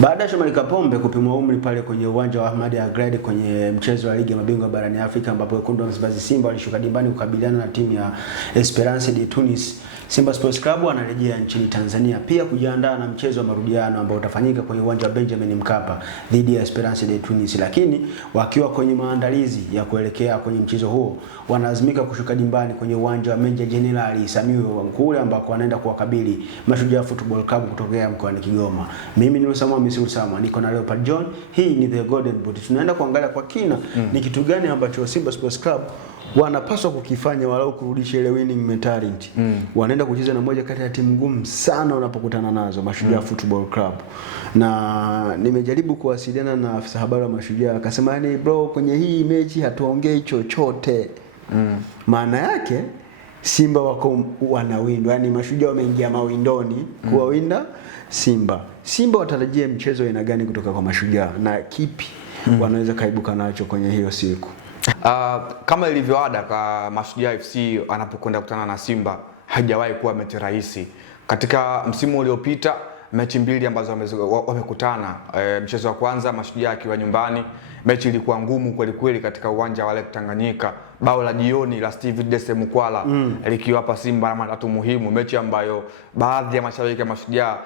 Baada ya Shomari Kapombe kupimwa umri pale kwenye uwanja wa Ahmadi Agredi kwenye mchezo wa ligi ya mabingwa barani Afrika ambapo wekundu wa Msimbazi Simba walishuka dimbani kukabiliana na timu ya Esperance de Tunis, Simba Sports Club wanarejea nchini Tanzania pia kujiandaa na mchezo wa marudiano ambao utafanyika kwenye uwanja wa Benjamin Mkapa dhidi ya Esperance de Tunis, lakini wakiwa kwenye maandalizi ya kuelekea kwenye mchezo huo wanalazimika kushuka dimbani kwenye uwanja wa Meja Jenerali Samuel Wankule ambako wanaenda kuwakabili Mashujaa Football Club kutokea mkoani Kigoma. Mimi ni Usama, niko na Leopard John. Hii ni The Golden Boot. Tunaenda kuangalia kwa kina ni kitu gani ambacho Simba Sports Club wanapaswa kukifanya walau kurudisha ile winning mentality. Wanaenda kucheza na moja kati ya timu ngumu sana wanapokutana nazo, Mashujaa Football Club. Na nimejaribu kuwasiliana na afisa habari wa Mashujaa akasema, yani bro, kwenye hii mechi hatuongei chochote. Maana yake Simba wako wanawindwa, yani Mashujaa wameingia mawindoni kuwawinda Simba. Simba watarajia mchezo aina gani kutoka kwa Mashujaa na kipi wanaweza kaibuka nacho kwenye hiyo siku? Kama ilivyoada kwa Mashujaa FC anapokwenda kukutana na Simba, hajawahi kuwa mechi rahisi. Katika msimu uliopita mechi mbili ambazo wamekutana, mchezo wa kwanza Mashujaa akiwa nyumbani, mechi ilikuwa ngumu kweli kweli katika uwanja wa Lake Tanganyika. Bao la jioni la Steve Dese Mukwala likiwapa Simba alama tatu muhimu, mechi ambayo baadhi ya mashabiki wa Mashujaa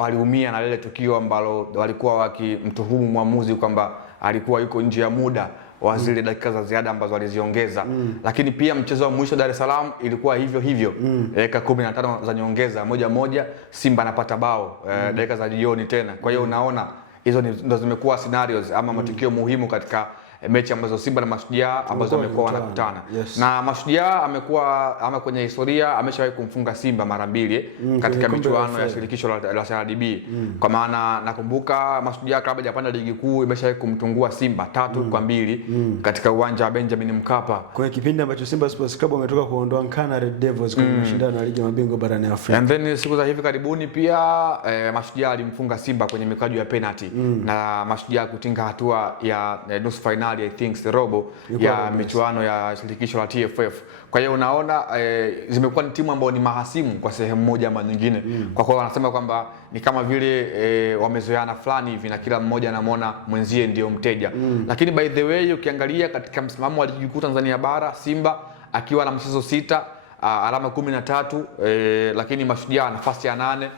waliumia na lile tukio ambalo walikuwa wakimtuhumu mwamuzi kwamba alikuwa yuko nje ya muda wa zile dakika za ziada ambazo waliziongeza. Lakini pia mchezo wa mwisho Dar es Salaam ilikuwa hivyo hivyo, dakika 15 za nyongeza, moja Simba anapata bao dakika za jioni tena. Kwa hiyo unaona hizo ndo zimekuwa scenarios ama matukio muhimu katika mechi ambazo Simba na Mashujaa ambazo wamekuwa wanakutana. Na Mashujaa amekuwa kwenye historia ameshawahi kumfunga Simba mara mbili katika michuano ya shirikisho la CRDB. Kwa maana nakumbuka Mashujaa kabla hajapanda ligi kuu imeshawahi kumtungua Simba 3-2 katika uwanja wa Benjamin Mkapa. Kwa kipindi ambacho Simba Sports Club wametoka kuondoa Nkana Red Devils kwenye mashindano ya ligi ya mabingwa barani Afrika. And then siku za hivi karibuni pia Mashujaa alimfunga Simba kwenye mikwaju ya penalty na Mashujaa kutinga hatua ya nusu finali, I think robo ya michuano ya shirikisho la TFF. Kwa hiyo unaona zimekuwa ni timu ambazo ni mahasimu kwa sehemu moja ama nyingine. Kwa kuwa wanasema kwamba ni kama vile wamezoeana fulani hivi na kila mmoja anamuona mwenzie ndio mteja. Lakini by the way ukiangalia katika msimamo wa ligi kuu Tanzania bara, Simba akiwa na mchezo 6, alama 13, lakini Mashujaa nafasi ya 8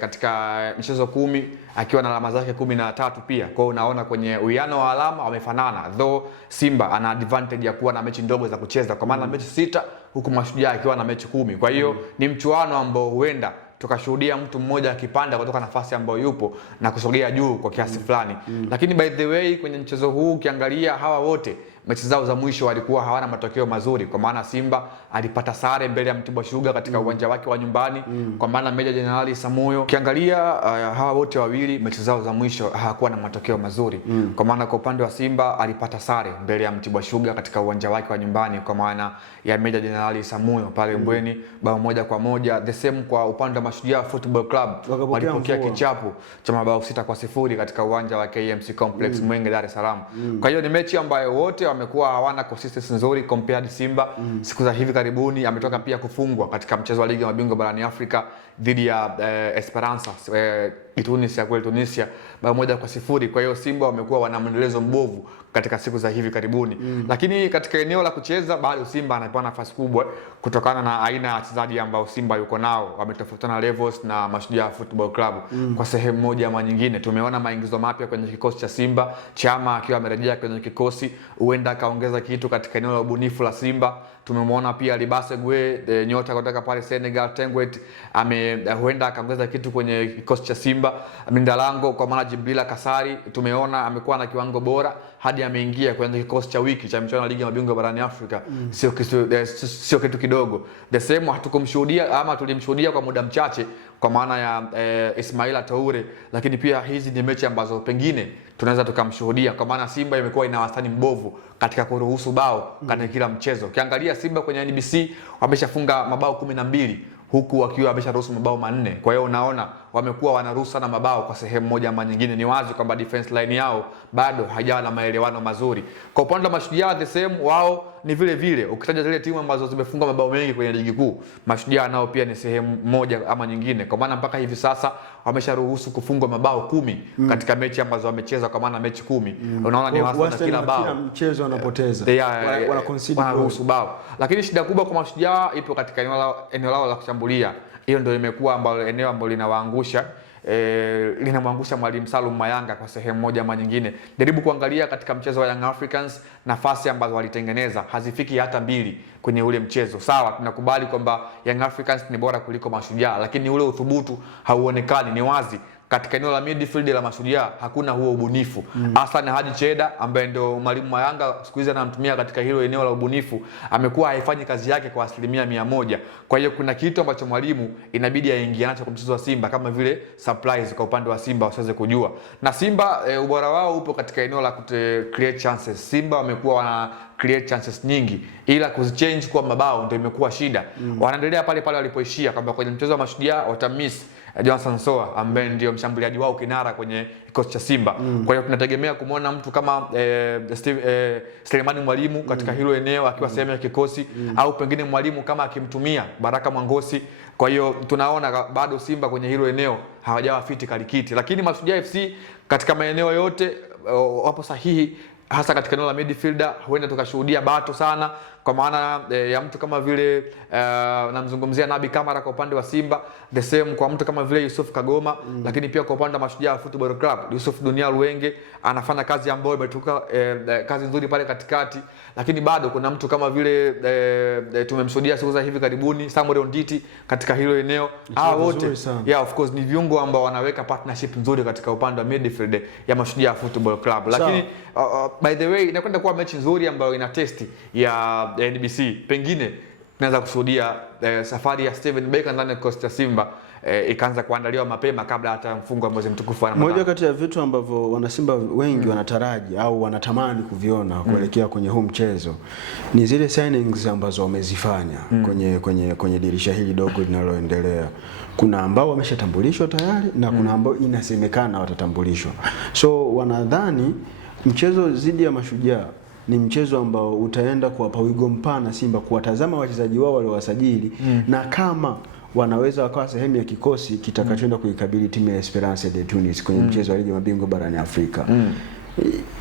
katika mchezo 10 akiwa na alama zake 13 pia. Kwa hiyo unaona kwenye uwiano wa alama wamefanana, though Simba ana advantage ya kuwa na mechi ndogo za kucheza kwa maana mechi 6 huku Mashujaa akiwa na mechi 10. Kwa hiyo ni mchuano ambao huenda tukashuhudia mtu mmoja akipanda kutoka nafasi ambayo yupo na kusogea juu kwa kiasi fulani. Lakini by the way kwenye mchezo huu ukiangalia hawa wote mechi zao za mwisho walikuwa hawana matokeo mazuri, kwa maana Simba alipata sare mbele ya Mtibwa Sugar katika uwanja wake wa nyumbani, kwa maana Meja Jenerali Samuel. Ukiangalia hawa wote wawili mechi zao za mwisho hawakuwa na matokeo mazuri, kwa maana kwa upande wa Simba alipata sare mbele ya Mtibwa Sugar katika uwanja wake wa nyumbani kwa maana ya Meja Jenerali Samuel pale Mbweni, bao 1-1. The same kwa upande wa Mashujaa Football Club, walipokea kichapo cha mabao 6-0 katika uwanja wa KMC Complex Mwenge, Dar es Salaam. Kwa hiyo ni mechi ambayo wote wamekuwa hawana consistency nzuri compared Simba. Siku za hivi karibuni ametoka pia kufungwa katika mchezo wa ligi ya mabingwa barani Afrika dhidi ya Esperance Tunisia kwa Tunisia bao 1-0. Kwa hiyo Simba wamekuwa wana mwendelezo mbovu katika siku za hivi karibuni. Lakini katika eneo la kucheza bado Simba anapewa nafasi kubwa kutokana na aina ya wachezaji ambao Simba yuko nao. Wametofautiana levels na Mashujaa Football Club kwa sehemu moja ama nyingine. Tumeona maingizo mapya kwenye kikosi cha Simba, Chama akiwa amerejea kwenye kikosi, huenda akaongeza kitu katika eneo la ubunifu la Simba. Tumemwona pia Libase Gwe, nyota kutoka pale Senegal, Tenguet, huenda akaongeza kitu kwenye kikosi cha Simba. Mindalango kwa maana Jibrila Kasari tumeona amekuwa na kiwango bora hadi ameingia kwenye kikosi cha wiki cha mchuano wa ligi ya mabingwa barani Afrika. Sio kitu kidogo. The same hatukumshuhudia ama tulimshuhudia kwa muda mchache kwa maana ya Ismaila Toure, lakini pia hizi ni mechi ambazo pengine tunaweza tukamshuhudia kwa maana Simba imekuwa ina wastani mbovu katika kuruhusu bao katika kila mchezo. Ukiangalia Simba kwenye NBC wameshafunga mabao 12 huku wakiwa wamesharuhusu mabao 4. Kwa hiyo unaona wamekuwa wanaruhusu sana mabao kwa sehemu moja ama nyingine. Ni wazi kwamba defense line yao bado haijawa na maelewano mazuri. Kwa upande wa Mashujaa the same, wao ni vile vile ukitaja zile timu ambazo zimefunga mabao mengi kwenye ligi kuu, Mashujaa nao pia ni sehemu moja ama nyingine, kwa maana mpaka hivi sasa wamesharuhusu kufungwa mabao 10 katika mechi ambazo wamecheza, kwa maana mechi 10. Unaona ni wastani kila bao, kila mchezo wanapoteza, wana concede bao. Lakini shida kubwa kwa Mashujaa ipo katika eneo lao la kushambulia. Hiyo ndio imekuwa ambalo eneo ambalo linawaangusha linamwangusha Mwalimu Salum Mayanga kwa sehemu moja ama nyingine. Jaribu kuangalia katika mchezo wa Young Africans, nafasi ambazo walitengeneza hazifiki hata 2 kwenye ule mchezo. Sawa, tunakubali kwamba Young Africans ni bora kuliko Mashujaa, lakini ule uthubutu hauonekani. Ni wazi katika eneo la midfield la Mashujaa hakuna huo ubunifu. Hassan Haji Cheda ambaye ndio Mwalimu Mayanga siku hizi anamtumia katika hilo eneo la ubunifu, amekuwa haifanyi kazi yake kwa 100%. Kwa hiyo kuna kitu ambacho mwalimu inabidi aingie nacho kwa mchezo wa Simba, kama vile surprise kwa upande wa Simba wasiweze kujua. Na Simba ubora wao upo katika eneo la create chances. Simba wamekuwa wana create chances nyingi, ila kuzichange kwa mabao ndio imekuwa shida. Wanaendelea pale pale walipoishia, kwamba kwenye mchezo wa Mashujaa watamiss Johnson Soa ambaye ndio mshambuliaji wao kinara kwenye kikosi cha Simba. Kwa hiyo tunategemea kumuona mtu kama Selemani Mwalimu katika hilo eneo akiwa sehemu ya kikosi, au pengine mwalimu kama akimtumia Baraka Mwangosi. Kwa hiyo tunaona bado Simba kwenye hilo eneo hawajawa fiti kalikiti, lakini Mashujaa FC katika maeneo yote wapo sahihi, hasa katika eneo la midfielder. Huenda tukashuhudia bato sana, kwa maana ya mtu kama vile namzungumzia Nabi Kamara kwa upande wa Simba, the same kwa mtu kama vile Yusuf Kagoma. Lakini pia kwa upande wa Mashujaa Football Club, Yusuf Dunia Luenge anafanya kazi ambayo imetoka kazi nzuri pale katikati. Lakini bado kuna mtu kama vile tumemshuhudia siku za hivi karibuni Samuel Onditi katika hilo eneo. Wote of course ni viungo ambao wanaweka partnership nzuri katika upande wa midfield ya Mashujaa Football Club. Lakini by the way inakwenda kuwa mechi nzuri ambayo ina testi ya NBC. Pengine tunaweza kushuhudia safari ya Steven Becker ndani ya kikosi cha Simba ikaanza kuandaliwa mapema kabla hata mfungo wa mwezi mtukufu wa Ramadhani. Moja kati ya vitu ambavyo wanasimba wengi wanataraji au wanatamani kuviona kuelekea kwenye huu mchezo ni zile signings ambazo wamezifanya kwenye dirisha hili dogo linaloendelea. Kuna ambao wameshatambulishwa tayari na kuna ambao inasemekana watatambulishwa. So wanadhani mchezo dhidi ya Mashujaa ni mchezo ambao utaenda kuwapa wigo mpana Simba kuwatazama wachezaji wao waliowasajili na kama wanaweza wakawa sehemu ya kikosi kitakachoenda kuikabili timu ya Esperance de Tunis kwenye mchezo wa ligi ya mabingwa barani Afrika.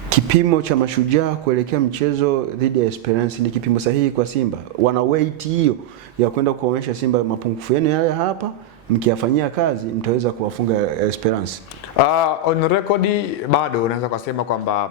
Kipimo cha Mashujaa kuelekea mchezo dhidi ya Esperance ni kipimo sahihi kwa Simba. Wana weight hiyo ya kwenda kuonyesha Simba mapungufu yenu yale hapa, mkiyafanyia kazi mtaweza kuwafunga Esperance. On record bado unaweza kusema kwamba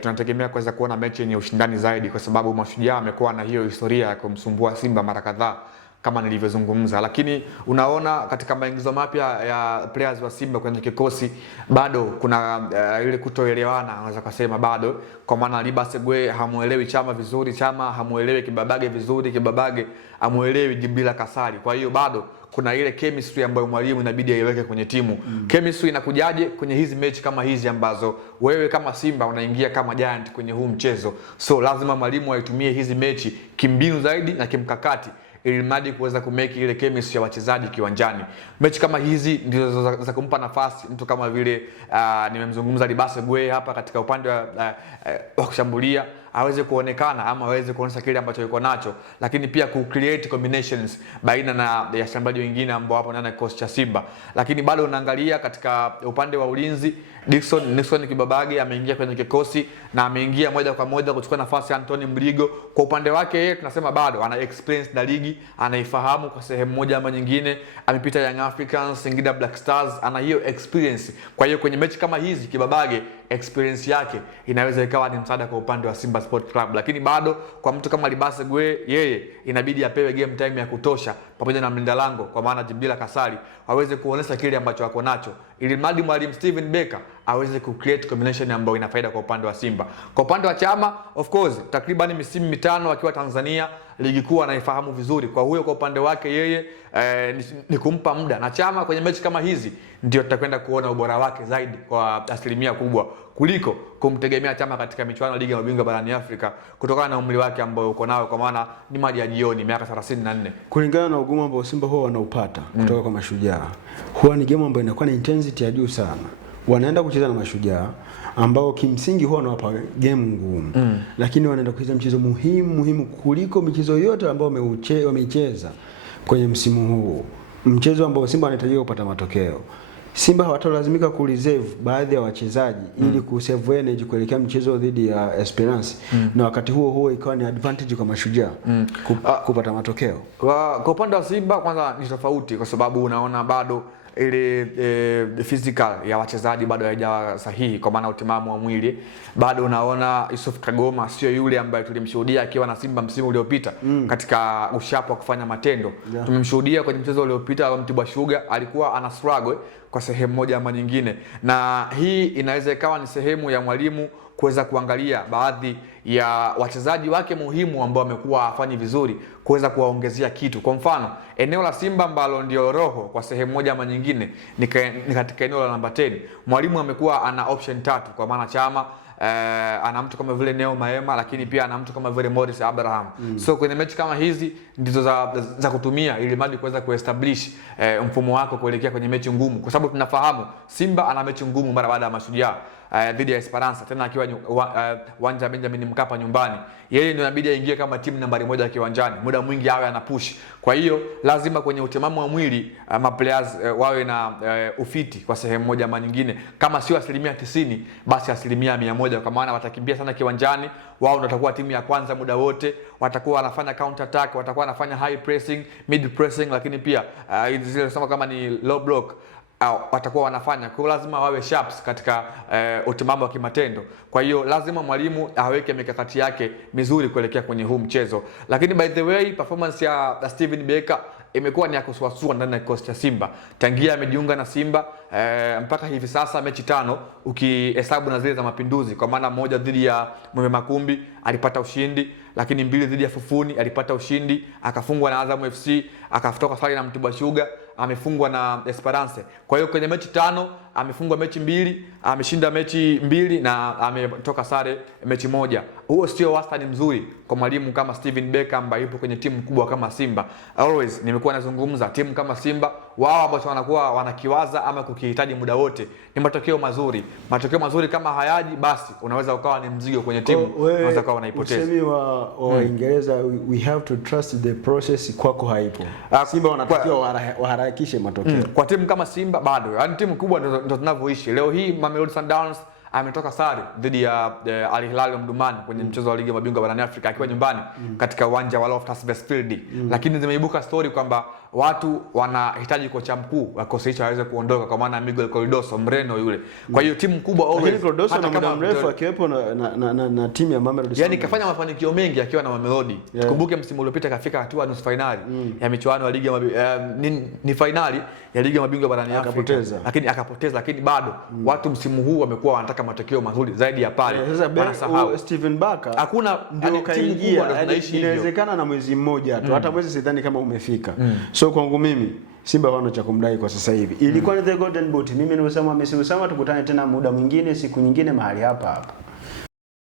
tunategemea kuweza kuona mechi yenye ushindani zaidi, kwa sababu Mashujaa amekuwa na hiyo historia ya kumsumbua Simba mara kadhaa kama nilivyozungumza. Lakini unaona katika maingizo mapya ya players wa Simba kwenye kikosi bado kuna ile kutoelewana, unaweza kusema bado, kwa maana Libase Gwe hamuelewi Chama vizuri, Chama hamuelewi Kibabage vizuri, Kibabage hamuelewi Jibila Kasari. Kwa hiyo bado kuna ile chemistry ambayo mwalimu inabidi aiweke kwenye timu. Chemistry inakujaje kwenye hizi mechi kama hizi ambazo wewe kama Simba unaingia kama giant kwenye huu mchezo? So lazima mwalimu aitumie hizi mechi kimbinu zaidi na kimkakati, ili mradi kuweza kumeki ile chemistry ya wachezaji kiwanjani. Mechi kama hizi ndizo za kumpa nafasi mtu kama vile nimemzungumza Libase Gwe hapa katika upande wa kushambulia, aweze kuonekana ama aweze kuonyesha kile ambacho yuko nacho, lakini pia ku create combinations baina na ya washambuliaji wengine ambao hapo ndani ya kikosi cha Simba. Lakini bado unaangalia katika upande wa ulinzi, Nixon Kibabage ameingia kwenye kikosi na ameingia moja kwa moja kuchukua nafasi ya Anthony Mligo. Kwa upande wake yeye tunasema bado ana experience na ligi, anaifahamu kwa sehemu moja ama nyingine, amepita Young Africans, Singida Black Stars, ana hiyo experience. Kwa hiyo kwenye mechi kama hizi Kibabage experience yake inaweza ikawa ni msaada kwa upande wa Simba Sport Club. Lakini bado kwa mtu kama Libase Gwe, yeye inabidi apewe game time ya kutosha pamoja na mlinda lango kwa maana Jibila Kasari waweze kuonesha kile ambacho wako nacho, ili mradi mwalimu Steven Becker aweze ku create combination ambayo ina faida kwa upande wa Simba. Kwa upande wa Chama, of course takriban misimu 5 akiwa Tanzania, ligi kuu anaifahamu vizuri. Kwa huyo kwa upande wake yeye ni kumpa muda, na Chama kwenye mechi kama hizi ndio tutakwenda kuona ubora wake zaidi kwa asilimia kubwa kuliko kumtegemea Chama katika michuano ya ligi ya mabingwa barani Afrika kutokana na umri wake ambao uko nao, kwa maana ni maji ya jioni, miaka 34. Kulingana na ugumu ambao Simba huwa wanaupata kutoka kwa Mashujaa, huwa ni game ambayo inakuwa na intensity ya juu sana. wanaenda kucheza na Mashujaa ambao kimsingi huwa wanawapa game ngumu. Lakini wanaenda kucheza mchezo muhimu kuliko michezo yote ambayo wameicheza kwenye msimu huu. Mchezo ambao Simba wanahitaji kupata matokeo. Simba hawatolazimika kureserve baadhi ya wachezaji ili kusave energy kuelekea mchezo dhidi ya Esperance, na wakati huo ikawa ni advantage kwa Mashujaa kupata matokeo. Kwa upande wa Simba kwanza ni tofauti, kwa sababu unaona bado ile physical ya wachezaji bado haijawa sahihi, kwa maana utimamu wa mwili. Bado unaona Yusuf Kagoma sio yule ambaye tulimshuhudia akiwa na Simba msimu uliopita katika ushapo wa kufanya matendo. Tumemshuhudia kwenye mchezo uliopita wa Mtibwa Sugar, alikuwa ana struggle kwa sehemu moja ama nyingine, na hii inaweza ikawa ni sehemu ya mwalimu kuweza kuangalia baadhi ya wachezaji wake muhimu ambao wamekuwa hafanyi vizuri, kuweza kuwaongezea kitu. Kwa mfano, eneo la Simba ambalo ndio roho kwa sehemu moja ama nyingine ni katika eneo la namba 10. Mwalimu amekuwa ana option tatu, kwa maana Chama, ana mtu kama vile Neo Maema, lakini pia ana mtu kama vile Morris Abraham. So kwenye mechi kama hizi ndizo za kutumia ili madi kuweza kuestablish mfumo wako kuelekea kwenye mechi ngumu, kwa sababu tunafahamu Simba ana mechi ngumu mara baada ya Mashujaa dhidi ya Esperance, tena akiwa uwanja Benjamin Mkapa nyumbani. Yeye ndio inabidi aingie kama timu nambari 1 kiwanjani, muda mwingi awe ana push. Kwa hiyo lazima kwenye utimamu wa mwili players wawe na ufiti kwa sehemu moja ama nyingine, kama sio 90% basi 100%, kwa maana watakimbia sana kiwanjani. Wao ndio watakuwa timu ya kwanza muda wote, watakuwa wanafanya counter attack, watakuwa wanafanya high pressing, mid pressing, lakini pia zile kama ni low block watakuwa wanafanya. Kwa lazima wawe sharps katika utimamu wa kimatendo. Kwa hiyo lazima mwalimu aweke mikakati yake mizuri kuelekea kwenye huu mchezo. Lakini by the way, performance ya Steven Becker imekuwa ni ya kusuasua ndani ya kikosi cha Simba. Tangia amejiunga na Simba mpaka hivi sasa mechi 5 ukihesabu na zile za Mapinduzi, kwa maana moja dhidi ya Mwembe Makumbi alipata ushindi, lakini 2 dhidi ya Fufuni alipata ushindi, akafungwa na Azam FC, akatoka sare na Mtibwa Sugar, amefungwa na Esperance. Kwa hiyo kwenye mechi 5 amefungwa mechi 2, ameshinda mechi 2 na ametoka sare mechi 1. Huo sio wastani mzuri kwa mwalimu kama Steven Becker ambaye yupo kwenye timu kubwa kama Simba. Always nimekuwa nazungumza timu kama Simba, wao ambao wanakuwa wanakiwaza ama kukihitaji muda wote ni matokeo mazuri. Matokeo mazuri kama hayaji, basi unaweza ukawa ni mzigo kwenye timu, unaweza ukawa unaipoteza. Usemi wa Uingereza we have to trust the process, kwako haipo. Simba wanatakiwa waharakishe matokeo. Kwa timu kama Simba bado, yani timu kubwa ndio tunavyoishi. Leo hii Mamelodi Sundowns ametoka sare dhidi ya Al Hilal Omdurman kwenye mchezo wa ligi ya mabingwa barani Afrika akiwa nyumbani katika uwanja wa Loftus Versfeld. Lakini zimeibuka story kwamba watu wanahitaji kocha mkuu wa kikosi hicho aweze kuondoka, kwa maana Miguel Cardoso Mreno yule. Kwa hiyo timu kubwa always, Cardoso na muda mrefu akiwepo na timu ya Mamelodi, yani kafanya mafanikio mengi akiwa na Mamelodi. Kumbuke msimu uliopita kafika hatua nusu finali ya michuano ya ligi ya ni finali ya ligi ya mabingwa barani Afrika, lakini akapoteza. Lakini bado watu msimu huu wamekuwa wanataka matokeo mazuri zaidi ya pale. Wanasahau Steven Becker hakuna ndio kaingia, inawezekana na mwezi mmoja tu, hata mwezi sidhani kama umefika. So kwangu mimi Simba wana cha kumdai kwa sasa hivi. Ilikuwa ni the golden boot. Mimi ni Usama Messi Usama, tukutane tena muda mwingine, siku nyingine mahali hapa hapa.